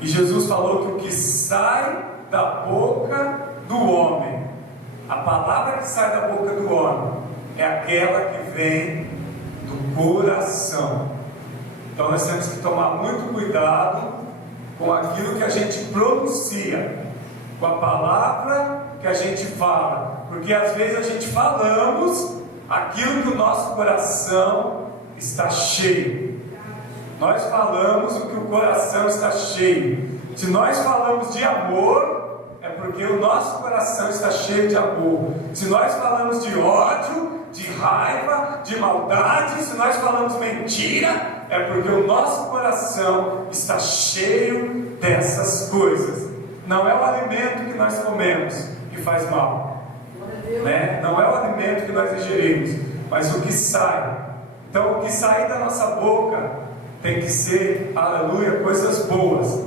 E Jesus falou que o que sai da boca do homem, a palavra que sai da boca do homem, é aquela que vem do coração. Então nós temos que tomar muito cuidado com aquilo que a gente pronuncia, com a palavra que a gente fala, porque às vezes a gente falamos aquilo que o nosso coração está cheio. Nós falamos o que o coração está cheio. Se nós falamos de amor, é porque o nosso coração está cheio de amor. Se nós falamos de ódio, de raiva, de maldade, se nós falamos mentira, é porque o nosso coração está cheio dessas coisas. Não é o alimento que nós comemos que faz mal, né? Não é o alimento que nós ingerimos, mas o que sai. Então o que sair da nossa boca tem que ser, aleluia, coisas boas,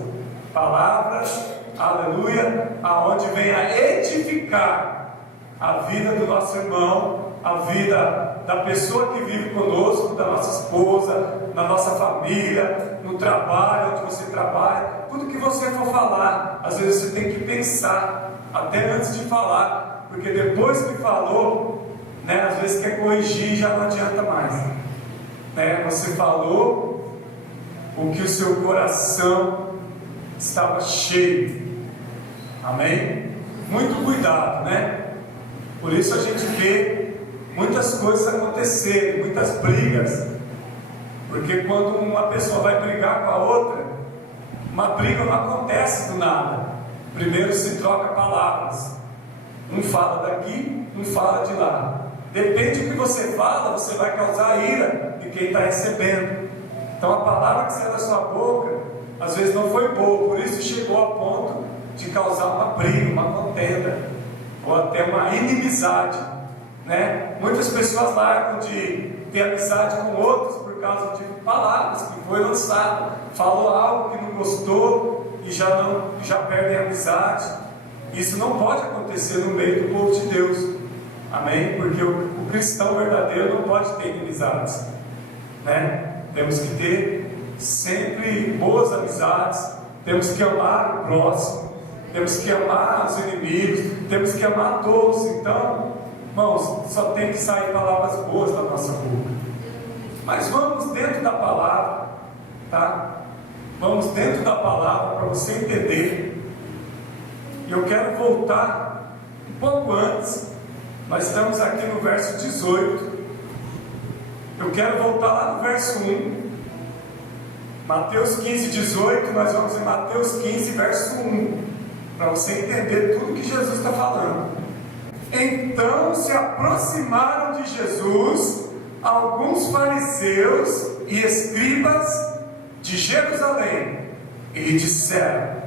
palavras, aleluia, aonde venha edificar a vida do nosso irmão, a vida da pessoa que vive conosco, da nossa esposa, na nossa família, no trabalho, onde você trabalha. Tudo que você for falar, às vezes você tem que pensar até antes de falar, porque depois que falou, né, às vezes quer corrigir e já não adianta mais, né? Você falou o que o seu coração estava cheio. Amém? Muito cuidado, né? Por isso a gente vê muitas coisas acontecerem, muitas brigas, porque quando uma pessoa vai brigar com a outra, uma briga não acontece do nada. Primeiro se troca palavras, um fala daqui, um fala de lá. Depende do que você fala, você vai causar ira de quem está recebendo. Então a palavra que sai da sua boca, às vezes não foi boa, por isso chegou a ponto de causar uma briga, uma contenda, ou até uma inimizade, né? Muitas pessoas largam de ter amizade com outros por causa de palavras que foi lançado, falou algo que não gostou e já perdem a amizade. Isso não pode acontecer no meio do povo de Deus, amém? Porque o cristão verdadeiro não pode ter inimizades, né? Temos que ter sempre boas amizades, temos que amar o próximo, temos que amar os inimigos, temos que amar todos. Então, irmãos, só tem que sair palavras boas da nossa boca. Mas vamos dentro da palavra, tá? Vamos dentro da palavra para você entender. E eu quero voltar um pouco antes. Nós estamos aqui no verso 18. Eu quero voltar lá no verso 1. Mateus 15, 18. Nós vamos em Mateus 15, verso 1, para você entender tudo que Jesus está falando. Então se aproximaram de Jesus alguns fariseus e escribas de Jerusalém e lhe disseram.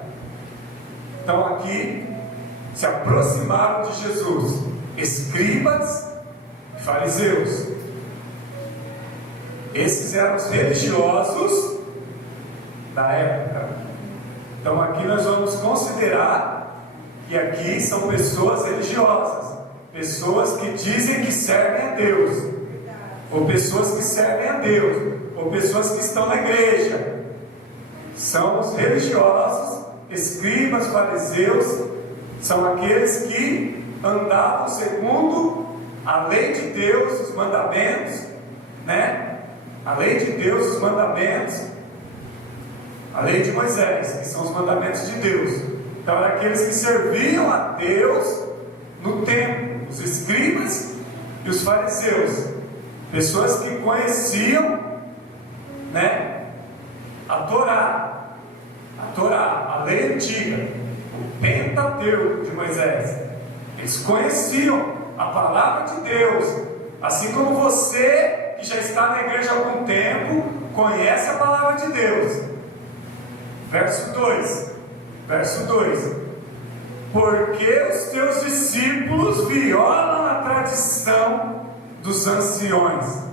Então aqui se aproximaram de Jesus escribas e fariseus. Esses eram os religiosos da época. Então aqui nós vamos considerar que aqui são pessoas religiosas, pessoas que dizem que servem a Deus, ou pessoas que servem a Deus, ou pessoas que estão na igreja. São os religiosos, escribas, fariseus, são aqueles que andavam segundo a lei de Deus, os mandamentos, né? A lei de Deus, os mandamentos, a lei de Moisés, que são os mandamentos de Deus. Então eram aqueles que serviam a Deus no templo, os escribas e os fariseus, pessoas que conheciam, né, a Torá, a lei antiga, o Pentateuco de Moisés. Eles conheciam a palavra de Deus, assim como você que já está na igreja há algum tempo conhece a palavra de Deus. Verso 2: porque os teus discípulos violam a tradição dos anciões.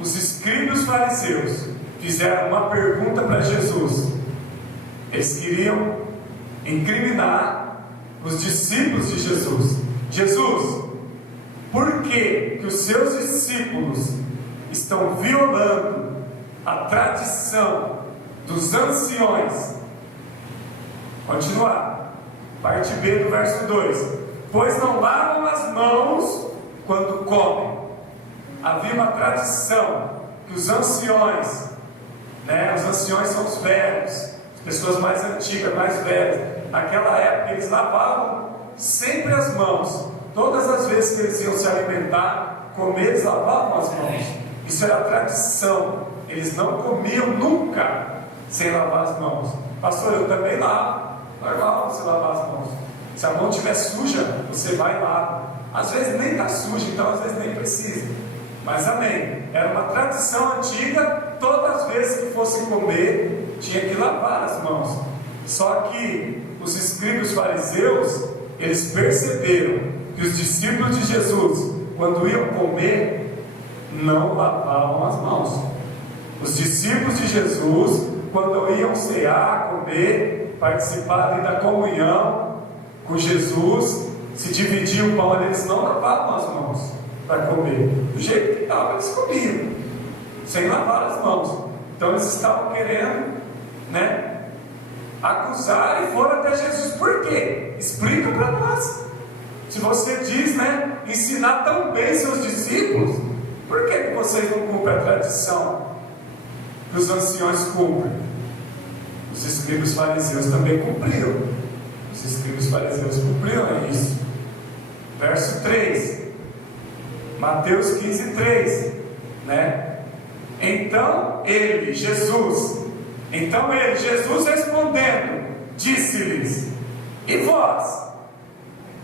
Os escribas e os fariseus fizeram uma pergunta para Jesus. Eles queriam incriminar os discípulos de Jesus. Jesus, por que os seus discípulos estão violando a tradição dos anciões Continuar. Parte B do verso 2. Pois não lavam as mãos quando comem. Havia uma tradição que os anciões, os anciões são os velhos, as pessoas mais antigas, mais velhas, naquela época eles lavavam sempre as mãos. Todas as vezes que eles iam se alimentar, comer, eles lavavam as mãos. Isso era tradição. Eles não comiam nunca sem lavar as mãos. Pastor, eu também lavo. Normal você lavar as mãos. Se a mão estiver suja, você vai e lava. Às vezes nem está suja, então às vezes nem precisa. Mas amém. Era uma tradição antiga. Todas as vezes que fosse comer, tinha que lavar as mãos. Só que os escribas fariseus, eles perceberam que os discípulos de Jesus, quando iam comer, não lavavam as mãos. Os discípulos de Jesus, quando iam cear, comer, participar da comunhão com Jesus, se dividiam o pão, eles não lavavam as mãos para comer. Do jeito que estava, eles comiam, sem lavar as mãos. Então eles estavam querendo, acusar e foram até Jesus. Por quê? Explica para nós. Se você diz, ensinar tão bem seus discípulos, por que vocês não cumprem a tradição que os anciões cumprem? Os escribas fariseus também cumpriram. Os escribas fariseus cumpriram isso. Verso 3, Mateus 15, 3, Então ele, Jesus respondendo, disse-lhes: e vós?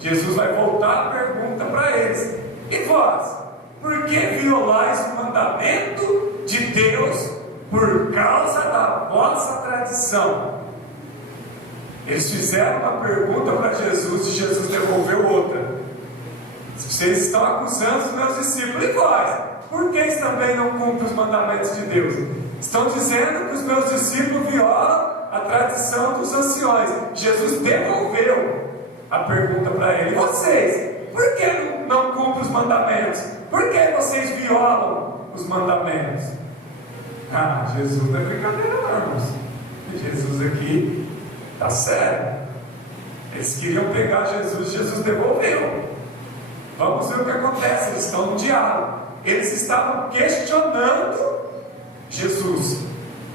Jesus vai voltar a pergunta para eles: e vós? Por que violais o mandamento de Deus por causa da vossa tradição? Eles fizeram uma pergunta para Jesus e Jesus devolveu outra. Vocês estão acusando os meus discípulos, e vós? Por que também não cumprem os mandamentos de Deus? Estão dizendo que os meus discípulos violam a tradição dos anciões. Jesus devolveu a pergunta para ele: e vocês? Por que não cumprem os mandamentos? Por que vocês violam os mandamentos? Jesus não é brincadeira não, irmãos. Jesus aqui está sério. Eles queriam pegar Jesus, Jesus devolveu. Vamos ver o que acontece. Eles estão no diálogo. Eles estavam questionando Jesus,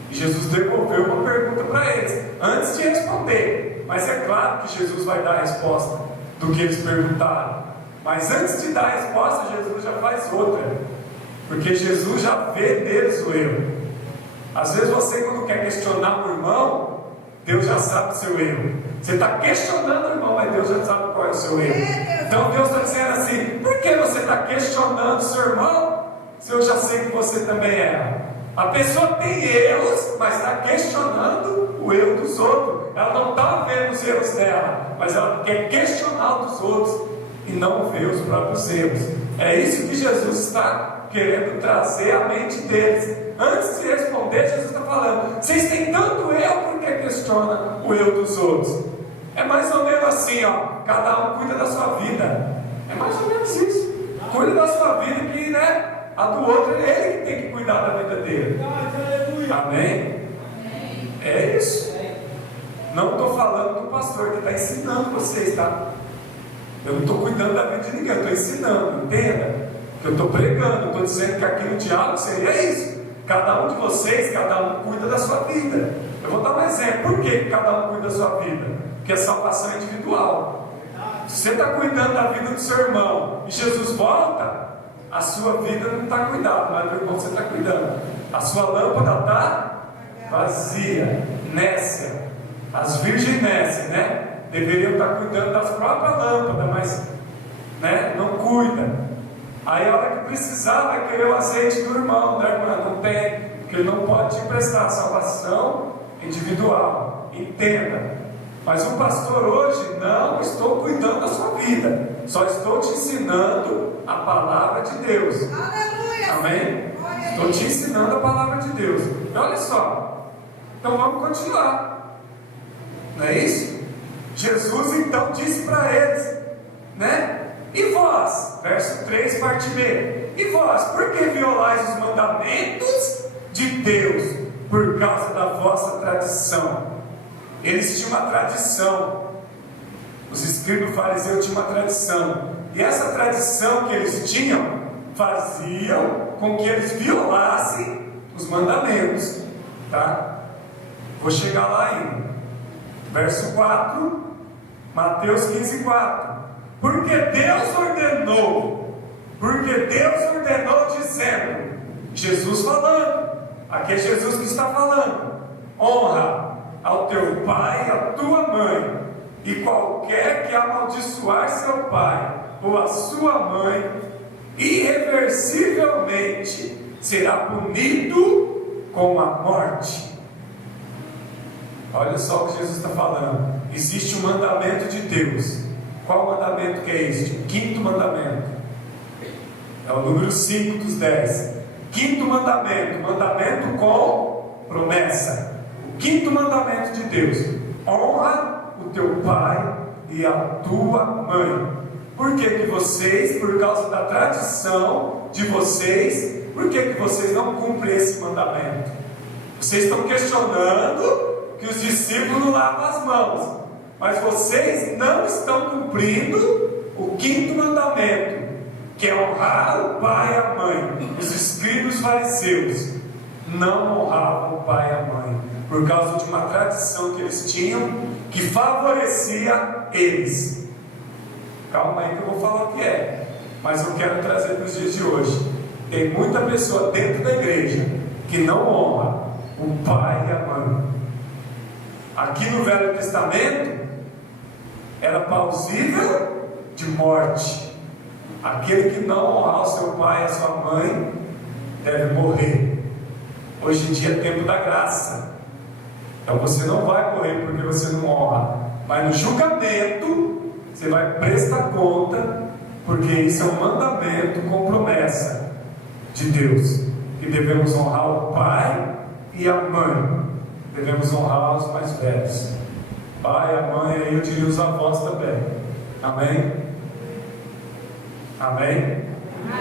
e Jesus devolveu uma pergunta para eles antes de responder. Mas é claro que Jesus vai dar a resposta do que eles perguntaram. Mas antes de dar a resposta, Jesus já faz outra, porque Jesus já vê neles o erro. Às vezes você, quando quer questionar o irmão, Deus já sabe o seu erro. Você está questionando o irmão, mas Deus já sabe qual é o seu erro. Então Deus está dizendo assim: por que você está questionando o seu irmão, se eu já sei que você também erra? A pessoa tem erros, mas está questionando o erro dos outros. Ela não está vendo os erros dela, mas ela quer questionar os dos outros e não ver os próprios erros. É isso que Jesus está querendo trazer à mente deles. Antes de responder, Jesus está falando: vocês têm tanto erro, por que questiona o erro dos outros? É mais ou menos assim, cada um cuida da sua vida. É mais ou menos isso. Cuida da sua vida, que a do outro é ele que tem que cuidar da vida dele. Amém? É isso. Não estou falando do pastor que está ensinando vocês, tá? Eu não estou cuidando da vida de ninguém, eu estou ensinando, entenda? Que eu estou pregando, estou dizendo que aqui no diálogo seria isso. Cada um de vocês, cada um cuida da sua vida. Eu vou dar um exemplo. Por que cada um cuida da sua vida? Porque a salvação é individual. Se você está cuidando da vida do seu irmão e Jesus volta, a sua vida não está cuidada, mas do irmão você está cuidando. A sua lâmpada está vazia, nécia. As virgens nécias, deveriam estar cuidando das próprias lâmpadas, mas não cuida. Aí a hora que precisar vai querer o azeite do irmão, da irmã, não tem, porque ele não pode te emprestar. Salvação individual, entenda. Mas o pastor hoje, não estou cuidando da sua vida, só estou te ensinando a palavra de Deus. Aleluia. Amém? Estou te ensinando a palavra de Deus. E olha só, então vamos continuar, não é isso? Jesus então disse para eles, e vós, verso 3, parte B, e vós, por que violais os mandamentos de Deus por causa da vossa tradição? eles tinham uma tradição. Os escribas e fariseus tinham uma tradição. E essa tradição que eles tinham faziam com que eles violassem os mandamentos. Tá? Vou chegar lá ainda. Verso 4, Mateus 15, 4. Porque Deus ordenou dizendo, Jesus falando, aqui é Jesus que está falando, honra ao teu pai e à tua mãe, e qualquer que amaldiçoar seu pai ou a sua mãe, irreversivelmente será punido com a morte. Olha só o que Jesus está falando. Existe um mandamento de Deus. Qual mandamento que é este? O quinto mandamento. É o número 5 dos 10. Quinto mandamento. Mandamento com promessa. O quinto mandamento de Deus: honra o teu pai e a tua mãe. Por que que vocês, por causa da tradição de vocês, por que que vocês não cumprem esse mandamento? Vocês estão questionando que os discípulos lavam as mãos, mas vocês não estão cumprindo o quinto mandamento, que é honrar o pai e a mãe. Os escribas e os fariseus não honravam o pai e a mãe, por causa de uma tradição que eles tinham, que favorecia eles. Calma aí que eu vou falar o que é, mas eu quero trazer para os dias de hoje. Tem muita pessoa dentro da igreja que não honra o pai e a mãe. Aqui no Velho Testamento era plausível de morte. Aquele que não honrar o seu pai e a sua mãe deve morrer. Hoje em dia é tempo da graça, então você não vai morrer porque você não honra, mas no julgamento você vai prestar conta, porque isso é um mandamento com promessa de Deus, que devemos honrar o pai e a mãe. Devemos honrar os mais velhos. Pai, a mãe, aí eu diria os avós também. Amém? Amém?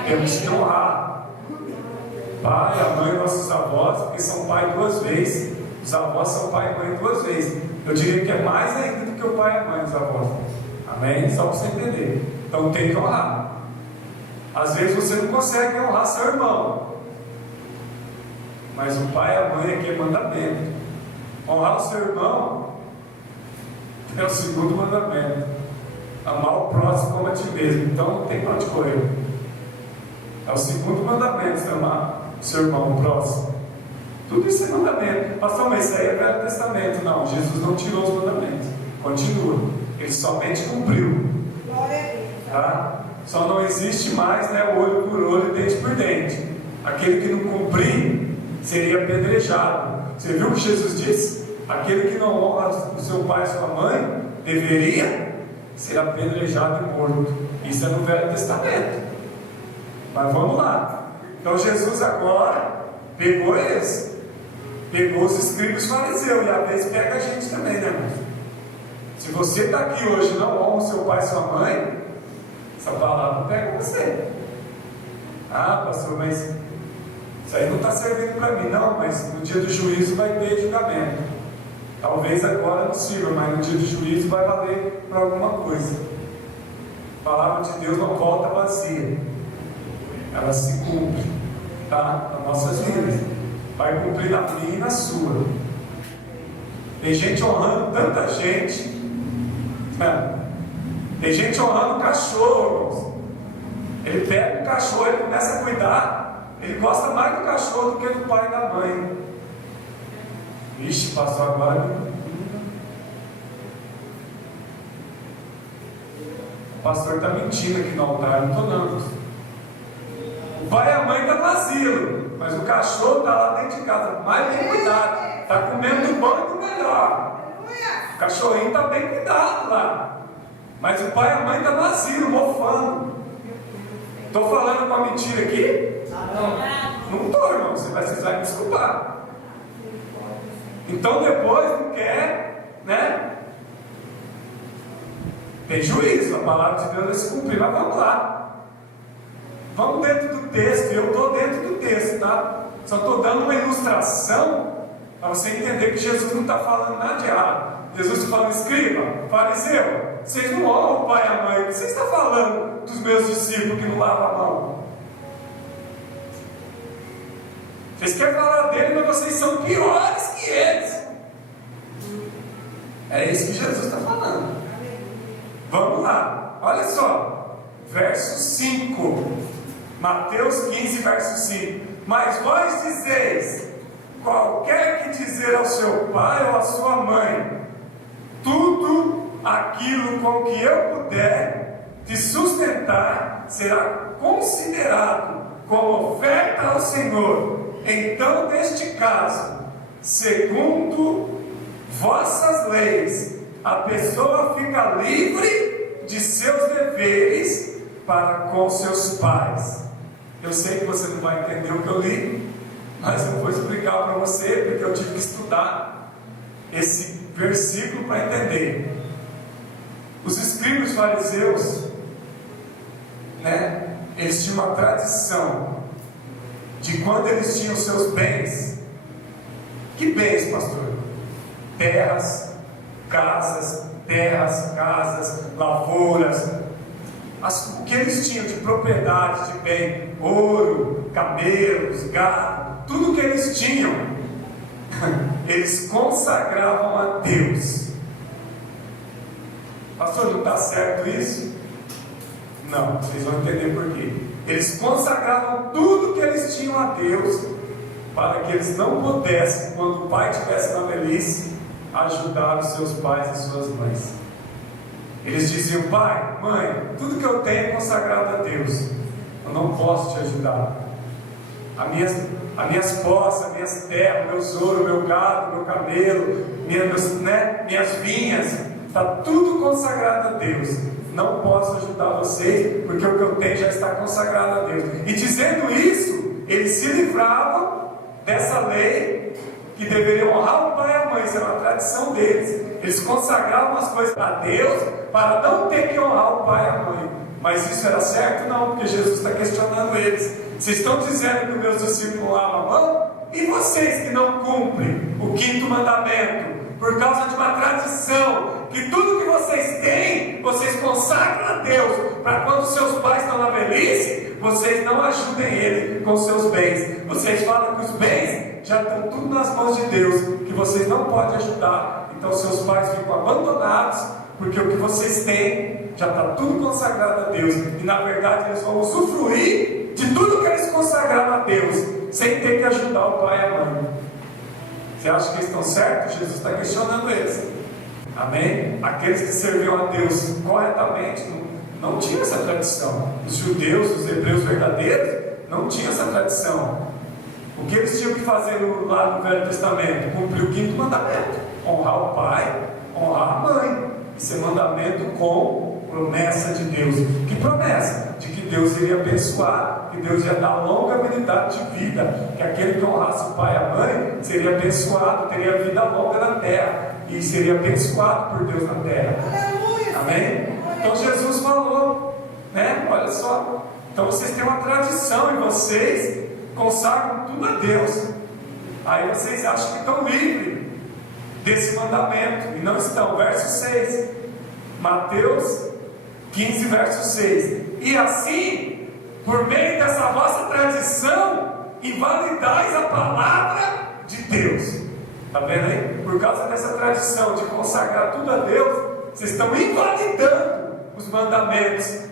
Temos que honrar pai, a mãe, nossos avós, porque são pai duas vezes. Os avós são pai e mãe duas vezes. Eu diria que é mais ainda do que o pai e a mãe, os avós. Amém? Só para você entender. Então tem que honrar. Às vezes você não consegue honrar seu irmão, mas o pai e a mãe aqui é mandamento. Honrar o seu irmão é o segundo mandamento. Amar o próximo como a ti mesmo. Então não tem para onde correr. É o segundo mandamento, amar o seu irmão, o próximo. Tudo isso é mandamento. Pastor, mas isso aí é Velho Testamento. Não, Jesus não tirou os mandamentos. Continua. Ele somente cumpriu. Tá? Só não existe mais, né, olho por olho, dente por dente. Aquele que não cumprir seria apedrejado. Você viu o que Jesus disse? Aquele que não honra o seu pai e sua mãe deveria ser apedrejado e morto. Isso é no Velho Testamento. Mas vamos lá. Então Jesus agora pegou eles, pegou os escribas e fariseus, e às vezes pega a gente também, né, irmão? Se você está aqui hoje e não honra o seu pai e sua mãe, essa palavra pega você. Ah, pastor, mas isso aí não está servindo para mim. Não, mas no dia do juízo vai ter julgamento. Talvez agora não sirva, mas no dia do juízo vai valer para alguma coisa. A palavra de Deus não volta vazia. Ela se cumpre, tá? Nas nossas vidas. Vai cumprir na minha e na sua. Tem gente honrando tanta gente. Tem gente honrando cachorro, irmãos. Ele pega um cachorro, ele começa a cuidar. Ele gosta mais do cachorro do que do pai e da mãe. Vixe, pastor, agora. O pastor está mentindo aqui no altar, não estou não. O pai e a mãe estão no asilo, mas o cachorro está lá dentro de casa, mais bem cuidado. Está comendo do bom e do melhor. O cachorrinho está bem cuidado lá. Mas o pai e a mãe estão no asilo, mofando. Estou falando uma mentira aqui? Não estou, irmão. Você vai precisar me desculpar. Então depois não quer, né? Tem juízo, a palavra de Deus vai se cumprir. Mas vamos lá. Vamos dentro do texto. Eu estou dentro do texto, tá? Só estou dando uma ilustração para você entender que Jesus não está falando nada de errado. Jesus está falando: escriba, fariseu, vocês não honram o pai e a mãe. O que você está falando dos meus discípulos que não lavam a mão? Vocês querem falar dele, mas vocês são piores que eles. É isso que Jesus está falando. Vamos lá, olha só, verso 5, Mateus 15, verso 5: mas vós dizeis, qualquer que dizer ao seu pai ou à sua mãe, tudo aquilo com que eu puder te sustentar será considerado como oferta ao Senhor. Então, neste caso, segundo vossas leis, a pessoa fica livre de seus deveres para com seus pais. Eu sei que você não vai entender o que eu li, mas eu vou explicar para você, porque eu tive que estudar esse versículo para entender. Os escribas fariseus, eles tinham uma tradição de quando eles tinham seus bens. Que bens, pastor? Terras, casas, lavouras, o que eles tinham de propriedade, de bem, ouro, camelos, gado, tudo que eles tinham, eles consagravam a Deus. Pastor, não está certo isso? Não, vocês vão entender por quê. Eles consagravam tudo que eles tinham a Deus, para que eles não pudessem, quando o pai estivesse na velhice, ajudar os seus pais e suas mães. Eles diziam: pai, mãe, tudo que eu tenho é consagrado a Deus, eu não posso te ajudar. As minhas posses, as minhas terras, meu ouro, meu gado, meu camelo, minhas vinhas, está tudo consagrado a Deus. Não posso ajudar vocês, porque o que eu tenho já está consagrado a Deus. E dizendo isso, eles se livravam dessa lei, que deveriam honrar o pai e a mãe. Isso era uma tradição deles. Eles consagravam as coisas a Deus, para não ter que honrar o pai e a mãe. Mas isso era certo? Não, porque Jesus está questionando eles. Vocês estão dizendo que os meus discípulos não lavam a mão? E vocês que não cumprem o 5º mandamento, por causa de uma tradição, que tudo que vocês têm, vocês consagram a Deus, para quando seus pais estão na velhice, vocês não ajudem ele com seus bens. Vocês falam que os bens já estão tudo nas mãos de Deus, que vocês não podem ajudar. Então seus pais ficam abandonados, porque o que vocês têm já está tudo consagrado a Deus, e na verdade eles vão usufruir de tudo que eles consagraram a Deus, sem ter que ajudar o pai e a mãe. Você acha que eles estão certos? Jesus está questionando eles. Amém? Aqueles que serviam a Deus corretamente não tinham essa tradição. Os judeus, os hebreus verdadeiros, não tinham essa tradição. O que eles tinham que fazer lá no Velho Testamento? Cumprir o 5º mandamento: honrar o pai, honrar a mãe. Esse é mandamento com promessa de Deus. Que promessa? De que Deus iria abençoar, que Deus ia dar longanimidade de vida, que aquele que honrasse o pai e a mãe seria abençoado, teria vida longa na terra, e seria abençoado por Deus na terra. Amém? Então Jesus falou, olha só, então vocês têm uma tradição e vocês consagram tudo a Deus. Aí vocês acham que estão livres desse mandamento, e não estão. Verso 6, Mateus 15, verso 6: e assim, por meio dessa vossa tradição, invalidais a palavra de Deus. Está vendo aí? Por causa dessa tradição de consagrar tudo a Deus, vocês estão invalidando os mandamentos.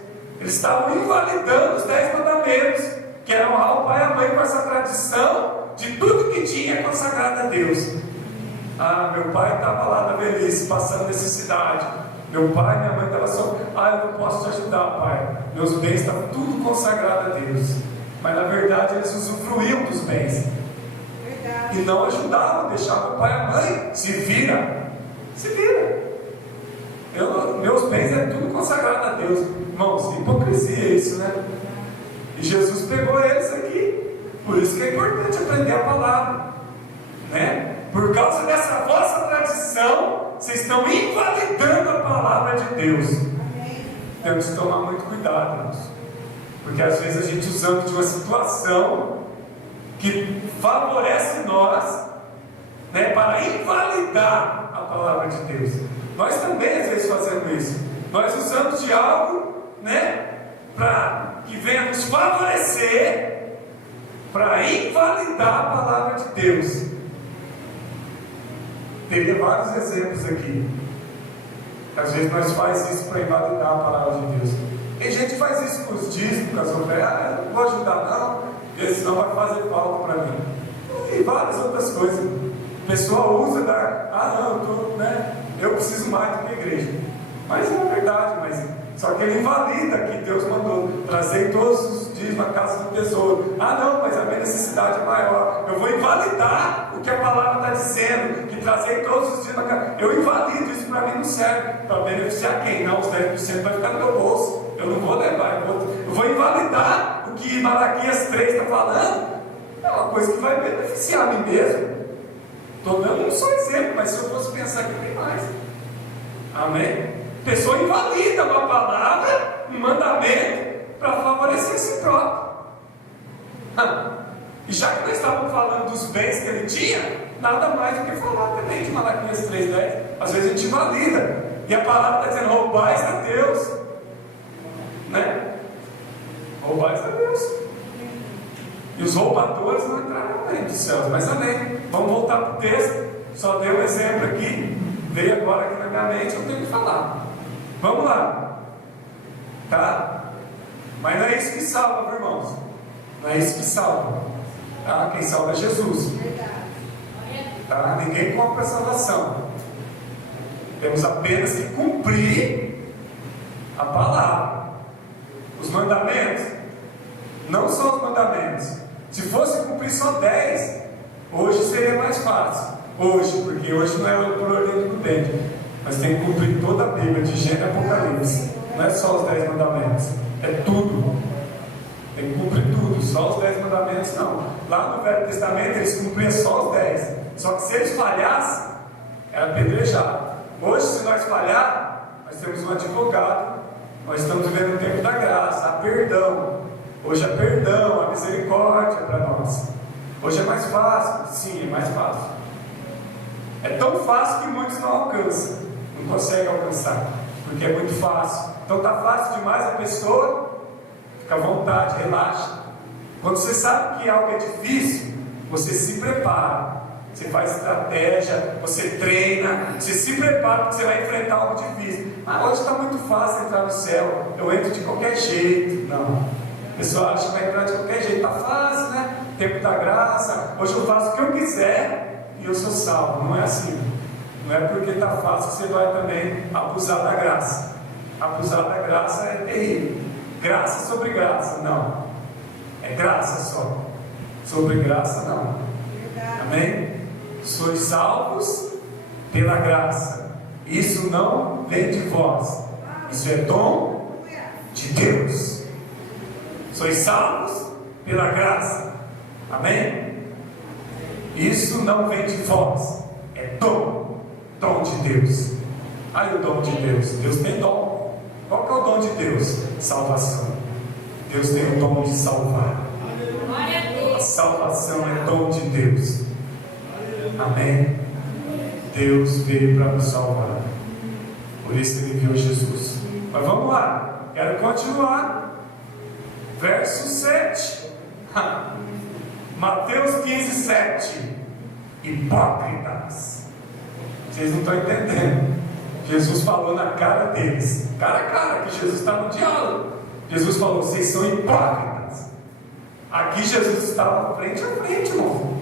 Eles estavam invalidando os 10 mandamentos, que era honrar o pai e a mãe, com essa tradição de tudo que tinha consagrado a Deus. Ah, meu pai estava lá na velhice, passando necessidade. Meu pai e minha mãe estavam só: eu não posso te ajudar, pai. Meus bens estavam tudo consagrado a Deus. Mas na verdade eles usufruíam dos bens. Verdade. E não ajudavam, deixavam o pai e a mãe. Se vira. Meus bens é tudo consagrado a Deus. Irmãos, hipocrisia isso, né? E Jesus pegou eles aqui. Por isso que é importante aprender a palavra, Por causa dessa vossa tradição, vocês estão invalidando a palavra de Deus. Temos que tomar muito cuidado, irmãos, porque às vezes a gente, usando de uma situação que favorece nós, é para invalidar a palavra de Deus. Nós também às vezes fazemos isso. Nós usamos de algo, para que venha nos favorecer, para invalidar a palavra de Deus. Teria vários exemplos aqui. Às vezes nós fazemos isso para invalidar a palavra de Deus. Tem gente que faz isso com os dízimos, com as ofertas. Eu não vou ajudar não, porque senão vai fazer falta para mim. E várias outras coisas. O pessoal usa eu preciso mais do que a igreja. Mas é verdade, só que ele invalida que Deus mandou trazer todos os dízimos à casa do tesouro. Mas a minha necessidade é maior. Eu vou invalidar o que a palavra está dizendo, que trazer todos os dízimos à casa. Eu invalido, isso para mim não serve. Para beneficiar quem? Não, os 10% vai ficar no meu bolso. Eu não vou levar, eu vou invalidar o que Malaquias 3 está falando. É uma coisa que vai beneficiar a mim mesmo. Estou dando um só exemplo, mas se eu fosse pensar aqui, tem mais. Amém? A pessoa invalida uma palavra, um mandamento, para favorecer si próprio. E já que nós estávamos falando dos bens que ele tinha, nada mais do que falar também de Malaquias 3:10. Às vezes a gente invalida, e a palavra está dizendo: roubais a Deus, roubais a Deus. E os roubadores não entraram no reino dos céus, mas amém. Vamos voltar para o texto. Só dei um exemplo aqui, veio agora aqui na minha mente, eu tenho que falar. Vamos lá, tá? Mas não é isso que salva, meus irmãos. Não é isso que salva, tá? Quem salva é Jesus, tá? Ninguém compra a salvação. Temos apenas que cumprir a palavra. Os mandamentos não são os mandamentos. Se fosse cumprir só 10, hoje seria mais fácil. Hoje, porque hoje não é por ordem prudente, mas tem que cumprir toda a Bíblia, de Gênesis a Apocalipse. Não é só os 10 mandamentos, é tudo. Tem que cumprir tudo, só os 10 mandamentos não. Lá no Velho Testamento eles cumpriam só os 10. Só que se eles falhassem, era apedrejado. Hoje, se nós falhar, nós temos um advogado. Nós estamos vivendo o tempo da graça, há perdão. Hoje há perdão, há misericórdia para nós. Hoje é mais fácil? Sim, é mais fácil. É tão fácil que muitos não alcançam, não conseguem alcançar, porque é muito fácil. Então está fácil demais, a pessoa fica à vontade, relaxa. Quando você sabe que algo é difícil, você se prepara, você faz estratégia, você treina, você se prepara porque você vai enfrentar algo difícil. Hoje está muito fácil entrar no céu, eu entro de qualquer jeito. Não, a pessoa acha que vai entrar de qualquer jeito, está fácil, tempo da graça, hoje eu faço o que eu quiser e eu sou salvo. Não é assim. Não é porque está fácil que você vai também abusar da graça. Abusar da graça é terrível. Graça sobre graça, não. É graça só. Sobre graça, não. Amém? Sois salvos pela graça. Isso não vem de vós. Isso é dom de Deus. Sois salvos pela graça. Amém? Isso não vem de vós, é dom de Deus. Aí o dom de Deus, Deus tem dom. Qual que é o dom de Deus? Salvação. Deus tem o dom de salvar. A salvação é dom de Deus. Amém? Deus veio para nos salvar. Por isso Ele enviou Jesus. Mas vamos lá, quero continuar. Verso 7. Mateus 15:7. Hipócritas. Vocês não estão entendendo. Jesus falou na cara deles, cara a cara, que Jesus está no diálogo. Jesus falou: vocês são hipócritas. Aqui Jesus estava frente a frente, irmão.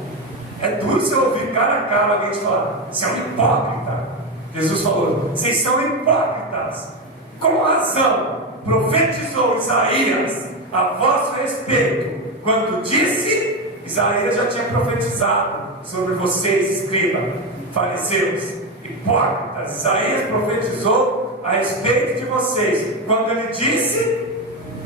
É duro você ouvir cara a cara alguém te falar: você é um hipócrita. Jesus falou: vocês são hipócritas. Com razão profetizou Isaías a vosso respeito, quando disse... Isaías já tinha profetizado sobre vocês, escribas, fariseus, hipócritas. Isaías profetizou a respeito de vocês, quando ele disse,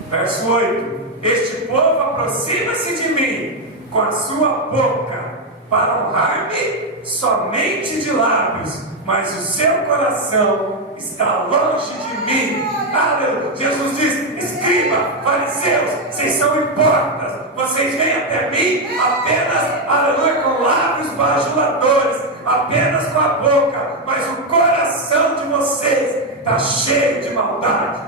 verso 8: este povo aproxima-se de mim com a sua boca para honrar-me somente de lábios, mas o seu coração está longe de mim. Aleluia. Jesus diz: escriba, fariseus, vocês são hipócritas. Vocês vêm até mim apenas, aleluia, com lábios bajuladores, apenas com a boca, mas o coração de vocês está cheio de maldade.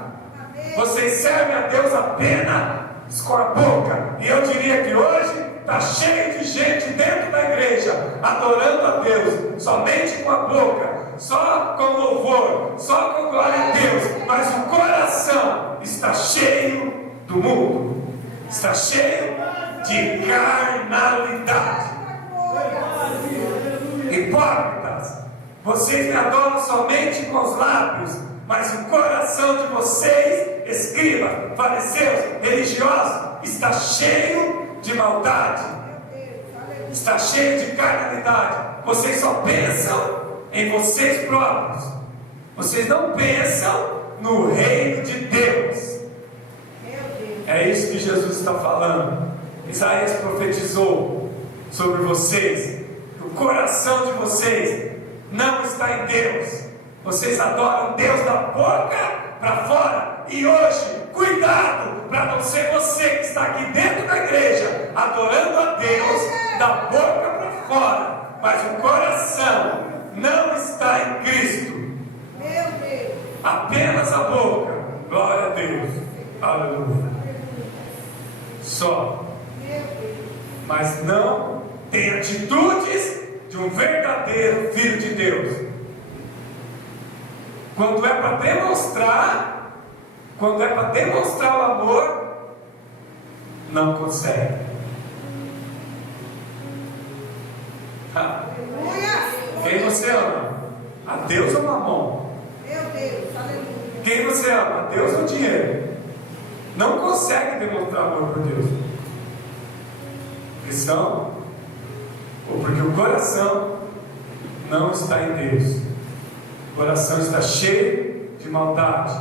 Vocês servem a Deus apenas com a boca. E eu diria que hoje está cheio de gente dentro da igreja adorando a Deus somente com a boca, só com louvor, só com glória a Deus, mas o coração está cheio do mundo, está cheio de carnalidade. Hipócritas, vocês me adoram somente com os lábios, mas o coração de vocês, escribas, fariseus, religiosos, está cheio de maldade, está cheio de carnalidade. Vocês só pensam em vocês próprios, vocês não pensam no reino de Deus. É isso que Jesus está falando. Isaías profetizou sobre vocês. O coração de vocês não está em Deus. Vocês adoram Deus da boca para fora. E hoje, cuidado para não ser você que está aqui dentro da igreja adorando a Deus da boca para fora, mas o coração não está em Cristo. Apenas a boca. Glória a Deus. Aleluia. Só. Mas não tem atitudes de um verdadeiro filho de Deus. Quando é para demonstrar, o amor, não consegue. Quem você ama? A Deus ou Mamon? Quem você ama? A Deus ou dinheiro? Não consegue demonstrar amor por Deus. Cristão, ou porque o coração não está em Deus. O coração está cheio de maldade,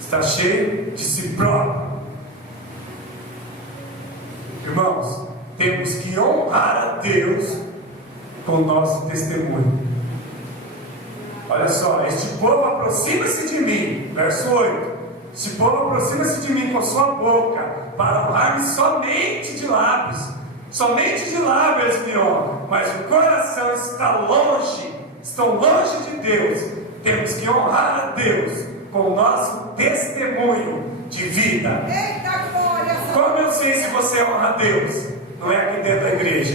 está cheio de si próprio. Irmãos, temos que honrar a Deus com o nosso testemunho. Olha só, este povo aproxima-se de mim, verso 8. Este povo aproxima-se de mim com sua boca, para honrar-me somente de lábios. Somente de lábios eles me honram, mas o coração está longe, estão longe de Deus. Temos que honrar a Deus com o nosso testemunho de vida. Como eu sei se você honra a Deus? Não é aqui dentro da igreja,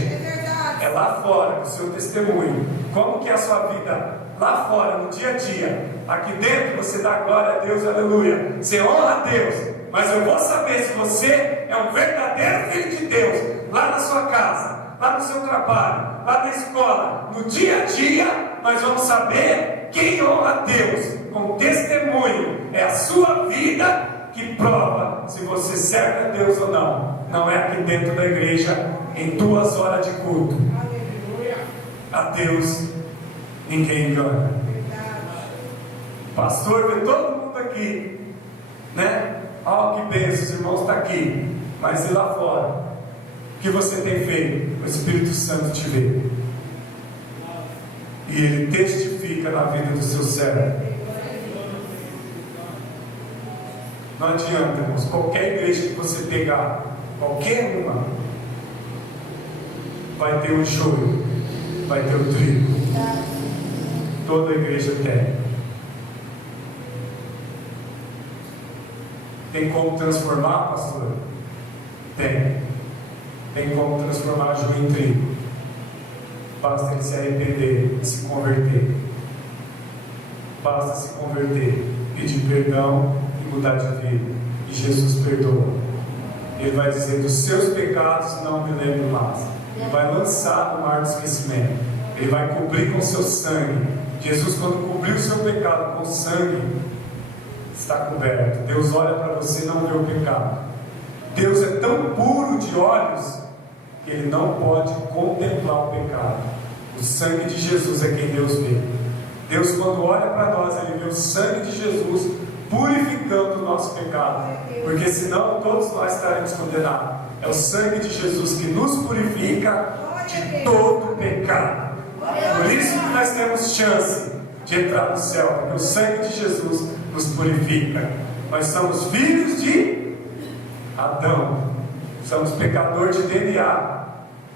é lá fora, o seu testemunho. Como que é a sua vida lá fora, no dia a dia? Aqui dentro você dá glória a Deus, aleluia, você honra a Deus, mas eu vou saber se você é um verdadeiro filho de Deus, lá na sua casa, lá no seu trabalho, lá na escola, no dia a dia. Nós vamos saber quem honra a Deus com testemunho. É a sua vida que prova se você serve a Deus ou não. Não é aqui dentro da igreja, em 2 horas de culto. A Deus ninguém engana. Pastor, vê todo mundo aqui, né? Oh, que bênção, os irmãos estão aqui. Mas e lá fora? O que você tem feito? O Espírito Santo te vê, e Ele testifica na vida do seu servo. Não adianta, irmãos, qualquer igreja que você pegar, qualquer uma, vai ter um choro, vai ter um trigo. Toda igreja tem. Tem como transformar, pastor? Tem. Tem como transformar joio em trigo. Basta ele se arrepender e se converter. Basta se converter, pedir perdão e mudar de vida. E Jesus perdoa. Ele vai dizer: dos seus pecados não me lembro mais. Ele vai lançar no mar do esquecimento. Ele vai cobrir com seu sangue. Jesus, quando cobriu o seu pecado com sangue, está coberto. Deus olha para você e não vê o pecado. Deus é tão puro de olhos que Ele não pode contemplar o pecado. O sangue de Jesus é quem Deus vê. Deus, quando olha para nós, Ele vê o sangue de Jesus purificando o nosso pecado, porque senão todos nós estaremos condenados. É o sangue de Jesus que nos purifica de todo pecado. Por isso que nós temos chance. de entrar no céu, porque o sangue de Jesus nos purifica. Nós somos filhos de Adão, somos pecadores de DNA,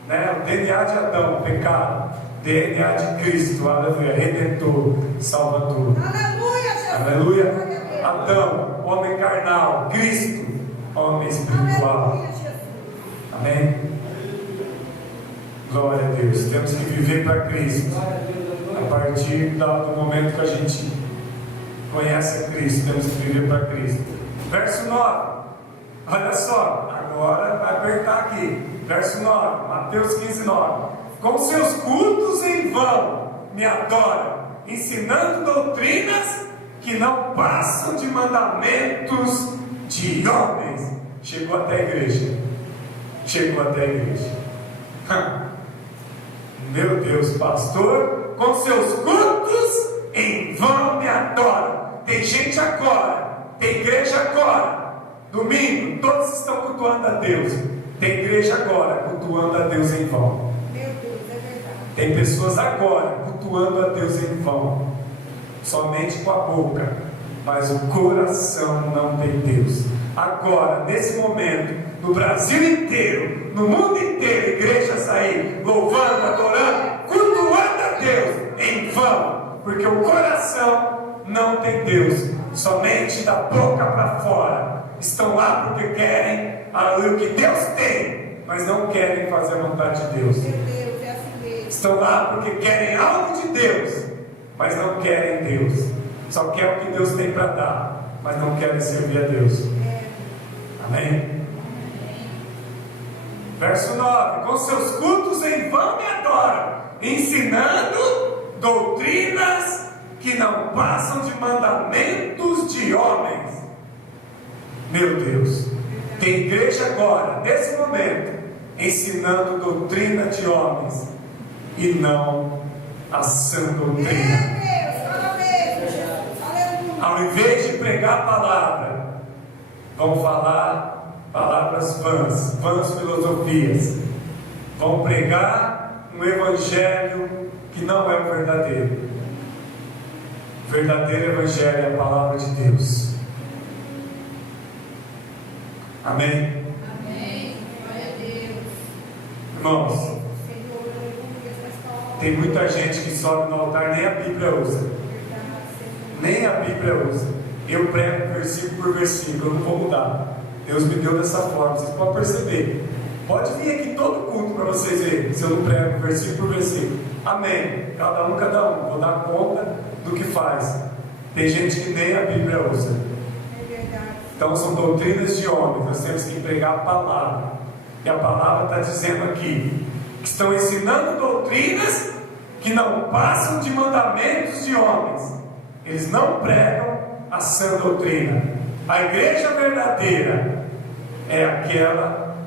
né? O DNA de Adão, pecado, DNA de Cristo, aleluia, Redentor, Salvador, aleluia, Jesus. Aleluia. Adão, homem carnal, Cristo, homem espiritual, aleluia, amém? Glória a Deus. Temos que viver para Cristo. A partir do momento que a gente conhece a Cristo, temos que viver para Cristo. Verso 9. Olha só, agora vai apertar aqui. Verso 9, Mateus 15, 9. Com seus cultos em vão me adoram, ensinando doutrinas que não passam de mandamentos de homens. Chegou até a igreja. Chegou até a igreja. Meu Deus, pastor, com seus cultos em vão me adoram. Tem gente agora, tem igreja agora, domingo, todos estão cultuando a Deus. Tem igreja agora, cultuando a Deus em vão. Meu Deus, é verdade. Tem pessoas agora, cultuando a Deus em vão, somente com a boca, mas o coração não tem Deus. Agora, nesse momento, no Brasil inteiro, no mundo inteiro, igrejas aí, louvando, adorando, cultuando a Deus em vão, porque o coração não tem Deus, somente da boca para fora. Estão lá porque querem o que Deus tem, mas não querem fazer a vontade de Deus. Meu Deus, é assim mesmo. Estão lá porque querem algo de Deus, mas não querem Deus. Só querem o que Deus tem para dar, mas não querem servir a Deus. Amém? Verso 9: com seus cultos em vão me adoram, ensinando doutrinas que não passam de mandamentos de homens. Meu Deus, tem igreja agora, nesse momento, ensinando doutrina de homens e não a sã doutrina. Ao invés de pregar a palavra, vão falar palavras vãs filosofias, vão pregar um evangelho que não é o verdadeiro. O verdadeiro evangelho é a palavra de Deus. Amém? Amém. Glória a Deus. Irmãos, tem muita gente que sobe no altar, nem a Bíblia usa. Nem a Bíblia usa. Eu prego versículo por versículo, eu não vou mudar. Deus me deu dessa forma, vocês podem perceber. Pode vir aqui todo culto para vocês verem, se eu não prego versículo por versículo. Amém. Cada um, vou dar conta do que faz. Tem gente que nem a Bíblia usa. Então são doutrinas de homens. Nós temos que pregar a palavra. E a palavra está dizendo aqui que estão ensinando doutrinas que não passam de mandamentos de homens. Eles não pregam a sã doutrina. A igreja verdadeira é aquela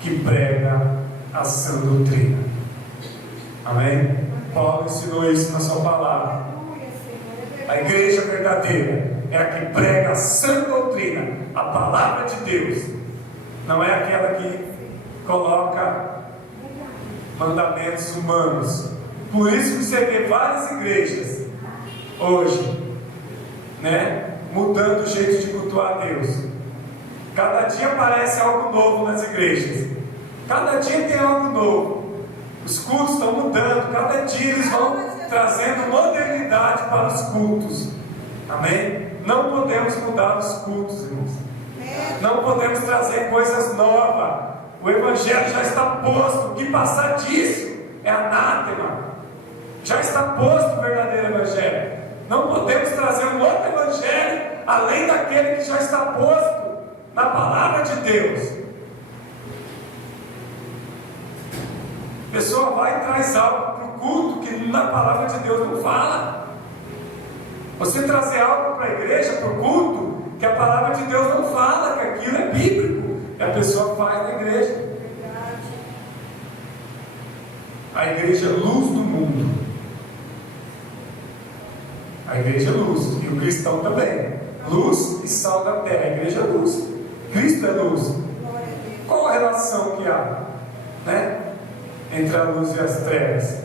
que prega a sã doutrina. Amém? Paulo ensinou isso na sua palavra. A igreja verdadeira é a que prega a sã doutrina, a palavra de Deus. Não é aquela que coloca mandamentos humanos. Por isso que você vê várias igrejas hoje, né, mudando o jeito de cultuar a Deus. Cada dia aparece algo novo nas igrejas. Cada dia tem algo novo. Os cultos estão mudando. Cada dia eles vão trazendo modernidade para os cultos. Amém? Não podemos mudar os cultos, irmãos. Não podemos trazer coisas novas. O evangelho já está posto. O que passar disso é anátema. Já está posto o verdadeiro evangelho. Não podemos trazer um outro evangelho além daquele que já está posto na palavra de Deus. A pessoa vai e traz algo para o culto que na palavra de Deus não fala. Você trazer algo para a igreja, para o culto, que a palavra de Deus não fala, que aquilo é bíblico, e a pessoa faz na igreja. A igreja é luz do mundo. A igreja é luz, e o cristão também. Luz e sal da terra. A igreja é luz, Cristo é luz. Qual a relação que há, né, entre a luz e as trevas?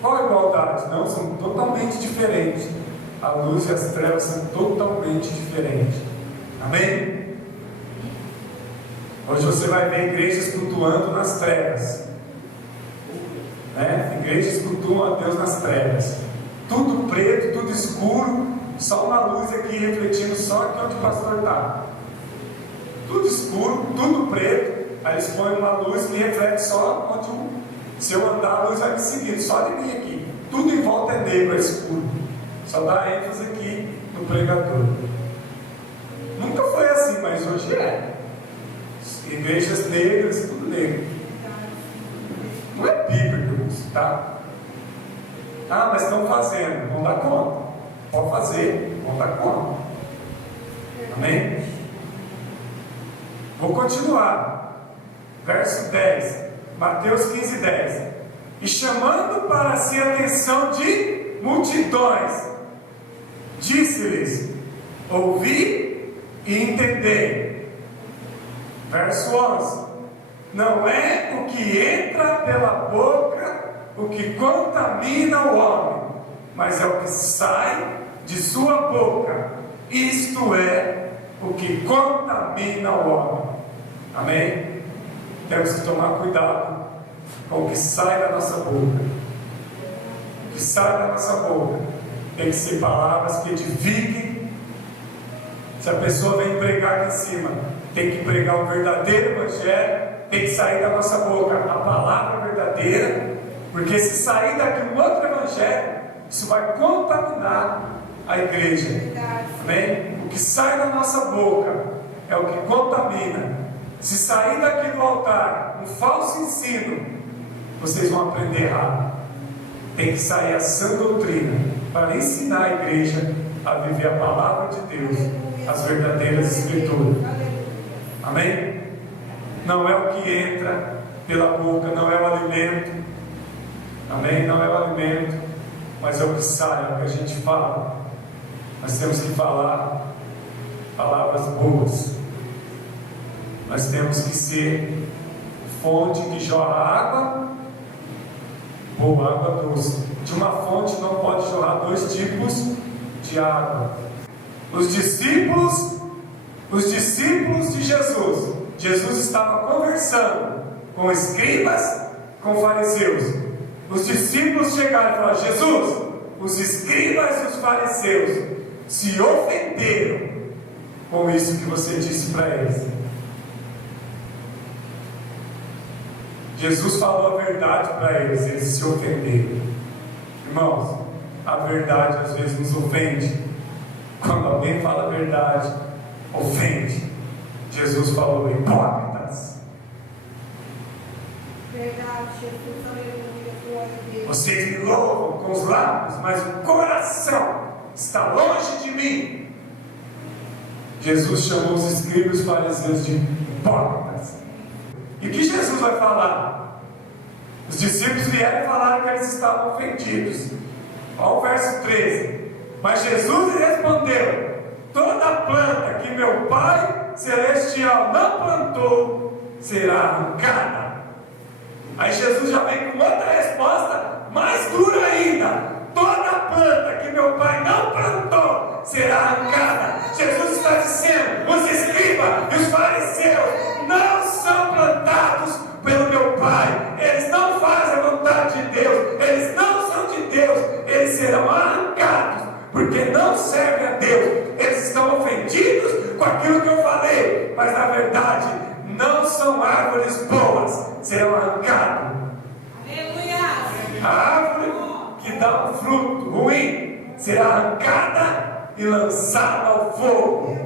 Qual a igualdade? Não, são totalmente diferentes. A luz e as trevas são totalmente diferentes. Amém? Hoje você vai ver igrejas cultuando nas trevas, né? Igrejas cultuam a Deus nas trevas, tudo preto, tudo escuro, só uma luz aqui refletindo só aqui onde o pastor está. Tudo escuro, tudo preto. Aí eles põem uma luz que reflete só onde se eu andar, a luz vai me seguir, só de mim aqui. Tudo em volta é negro, é escuro. Só dá ênfase aqui no pregador. Nunca foi assim, mas hoje é. Igrejas negras, tudo negro. Não é bíblico isso, tá? Ah, mas estão fazendo, vão dar conta. Pode fazer, vão dar conta. Amém? Vou continuar. Verso 10. Mateus 15, 10. E chamando para si a atenção de multidões, disse-lhes: ouvi e entendei. Verso 11. Não é o que entra pela boca o que contamina o homem, mas é o que sai de sua boca. Isto é o que contamina o homem. Amém? Temos que tomar cuidado com o que sai da nossa boca. O que sai da nossa boca tem que ser palavras que edifiquem. Se a pessoa vem pregar aqui em cima, tem que pregar o verdadeiro evangelho, tem que sair da nossa boca a palavra verdadeira, porque se sair daqui um outro evangelho, isso vai contaminar a igreja. Amém? O que sai da nossa boca é o que contamina. Se sair daqui do altar um falso ensino, vocês vão aprender errado. Tem que sair a sã doutrina para ensinar a igreja a viver a palavra de Deus, as verdadeiras escrituras. Amém? Não é o que entra pela boca, não é o alimento. Amém? Não é o alimento, mas é o que sai, é o que a gente fala. Nós temos que falar palavras boas. Nós temos que ser fonte que jorra água boa, água doce. De uma fonte não pode jorrar dois tipos de água. Os discípulos de Jesus estava conversando com escribas, com fariseus. Os discípulos chegaram e falaram: Jesus, os escribas e os fariseus se ofenderam com isso que você disse para eles. Jesus falou a verdade para eles se ofenderam. Irmãos, a verdade às vezes nos ofende. Quando alguém fala a verdade, ofende. Jesus falou: hipócritas. Verdade, Jesus, aleluia, glória a Deus. Vocês me louvam com os lábios, mas o coração está longe de mim. Jesus chamou os escribas e os fariseus de hipócritas. E o que Jesus vai falar? Os discípulos vieram e falaram que eles estavam ofendidos. Olha o verso 13. Mas Jesus respondeu: toda planta que meu Pai Celestial não plantou será arrancada. Aí Jesus já vem com outra resposta mais dura ainda: toda planta que meu Pai não plantou será arrancada. Jesus está dizendo: os escribas e os fariseus não são plantados pelo meu Pai, eles não fazem a vontade de Deus, eles não são de Deus, eles serão arrancados, porque não servem a Deus. Eles estão ofendidos com aquilo que eu falei, mas na verdade não são árvores boas, serão arrancadas. Aleluia! A árvore que dá um fruto ruim será arrancada e lançada ao fogo.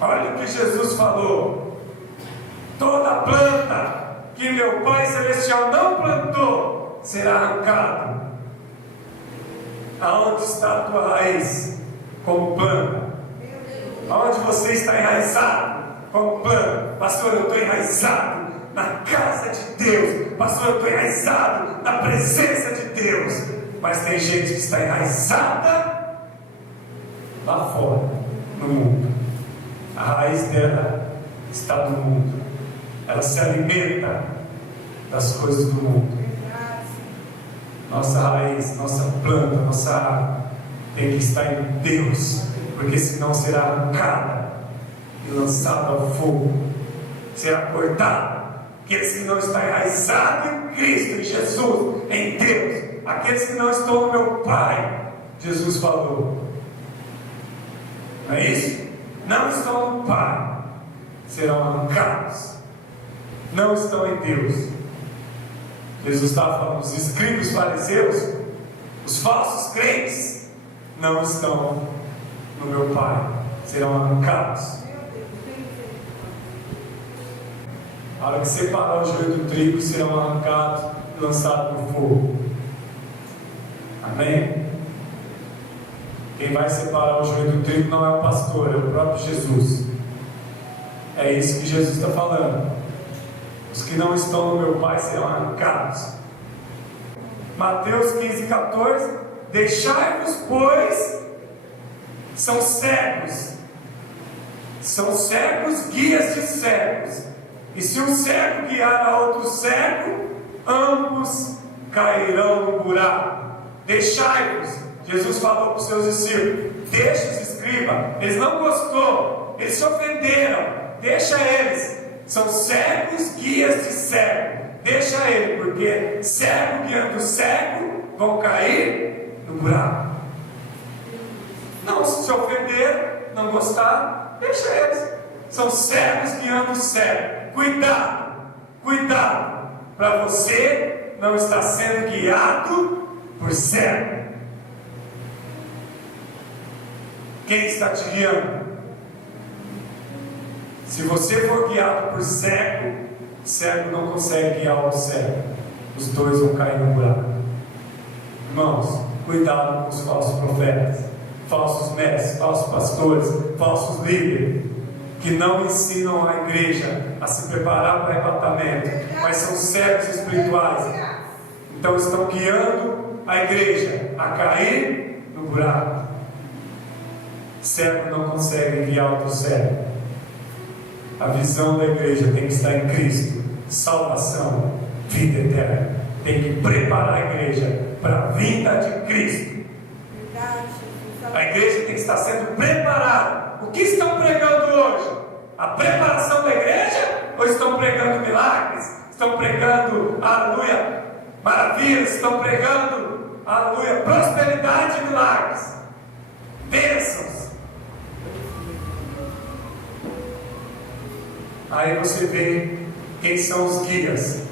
Olha o que Jesus falou: toda planta que meu Pai Celestial não plantou será arrancada. Aonde está a tua raiz? Como planta. Aonde você está enraizado? Como planta. Pastor, eu estou enraizado na casa de Deus. Pastor, eu estou enraizado na presença de Deus. Mas tem gente que está enraizada lá fora, no mundo. A raiz dela está no mundo. Ela se alimenta das coisas do mundo. Nossa raiz, nossa planta, nossa árvore tem que estar em Deus, porque senão será arrancada e lançada ao fogo, será cortada. Aqueles que não estão enraizados em Cristo, em Jesus, em Deus, aqueles que não estão no meu Pai, Jesus falou, não é isso? Não estão no Pai, serão arrancados, não estão em Deus. Jesus estava falando, os escribas, os fariseus, os falsos crentes, não estão no meu Pai, serão arrancados. A hora que separar o joio do trigo, serão arrancados e lançados no fogo. Amém? Quem vai separar o joio do trigo não é o pastor, é o próprio Jesus. É isso que Jesus está falando. Os que não estão no meu Pai serão arrancados. Mateus 15:14. Deixai-vos, pois, são cegos guias de cegos. E se um cego guiar a outro cego, ambos cairão no buraco. Deixai-vos, Jesus falou para os seus discípulos, deixa os escribas, eles não gostou, eles se ofenderam, deixa eles, são cegos guias de cego, deixa ele, porque cego guiando cego vão cair no buraco. Não se ofenderam, não gostaram, deixa eles, são cegos guiando cego. Cuidado, para você não estar sendo guiado por cego. Quem está te guiando? Se você for guiado por cego, cego não consegue guiar o cego, os dois vão cair no buraco. Irmãos, cuidado com os falsos profetas, falsos mestres, falsos pastores, falsos líderes, que não ensinam a igreja a se preparar para o arrebatamento, mas são cegos espirituais. Então estão guiando a igreja a cair no buraco. Cego não consegue guiar outro cego. A visão da igreja tem que estar em Cristo, salvação, vida eterna. Tem que preparar a igreja para a vinda de Cristo. A igreja tem que estar sendo preparada. O que estão pregando hoje? A preparação da igreja? Ou estão pregando milagres? Estão pregando, aleluia, maravilhas? Estão pregando, aleluia, prosperidade e milagres, bênçãos. Aí você vê quem são os guias.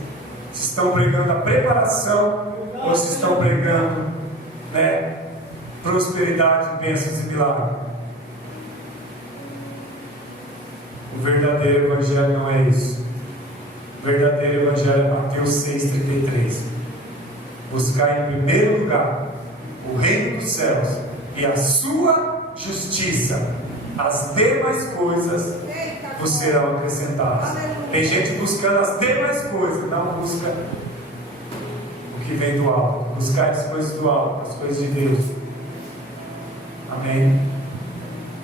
Se estão pregando a preparação ou se estão pregando, prosperidade, bênçãos e milagres. O verdadeiro evangelho não é isso. O verdadeiro evangelho é Mateus 6,33. Buscar em primeiro lugar o reino dos céus e a sua justiça, as demais coisas vos serão acrescentadas. Tem gente buscando as demais coisas, não busca o que vem do alto. Buscar as coisas do alto, as coisas de Deus. Amém?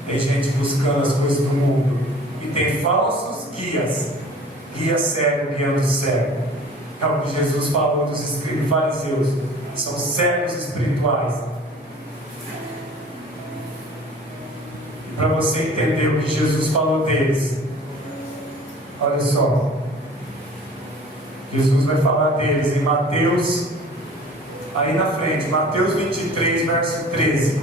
Tem gente buscando as coisas do mundo. E tem falsos guias, guia cego, guiando cego. É o que Jesus falou dos escribas e fariseus, são cegos espirituais. E para você entender o que Jesus falou deles, olha só, Jesus vai falar deles em Mateus, aí na frente, Mateus 23, verso 13.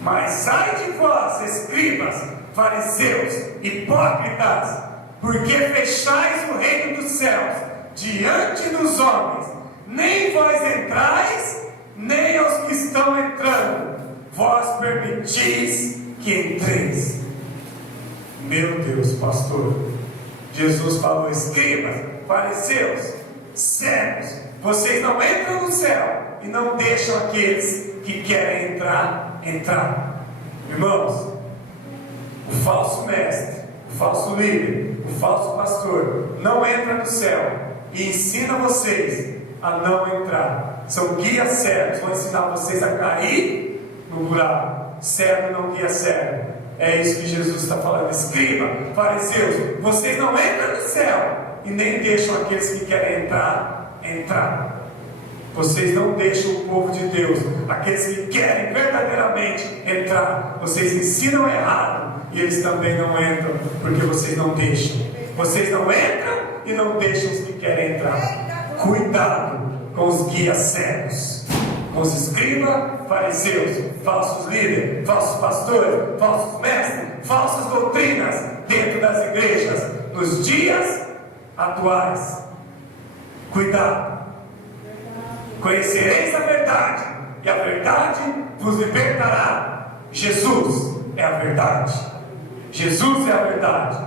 Mas sai de vós, escribas, fariseus, hipócritas, porque fechais o reino dos céus diante dos homens, nem vós entrais, nem os que estão entrando, vós permitis que entreis. Meu Deus, pastor, Jesus falou, escribas, fariseus, cegos, vocês não entram no céu e não deixam aqueles que querem entrar. Irmãos, o falso mestre, o falso líder, o falso pastor não entra no céu e ensina vocês a não entrar. São guias cegos, vão ensinar vocês a cair no buraco. Cego não guia cego. É isso que Jesus está falando. Escriba, fariseus, vocês não entram no céu e nem deixam aqueles que querem entrar. Vocês não deixam o povo de Deus, aqueles que querem verdadeiramente entrar, vocês ensinam errado e eles também não entram, porque vocês não deixam. Vocês não entram e não deixam os que querem entrar. Cuidado com os guias cegos, com os escribas, fariseus, falsos líderes, falsos pastores, falsos mestres, falsas doutrinas dentro das igrejas nos dias atuais. Cuidado. Conhecereis a verdade, e a verdade vos libertará. Jesus é a verdade. Jesus é a verdade.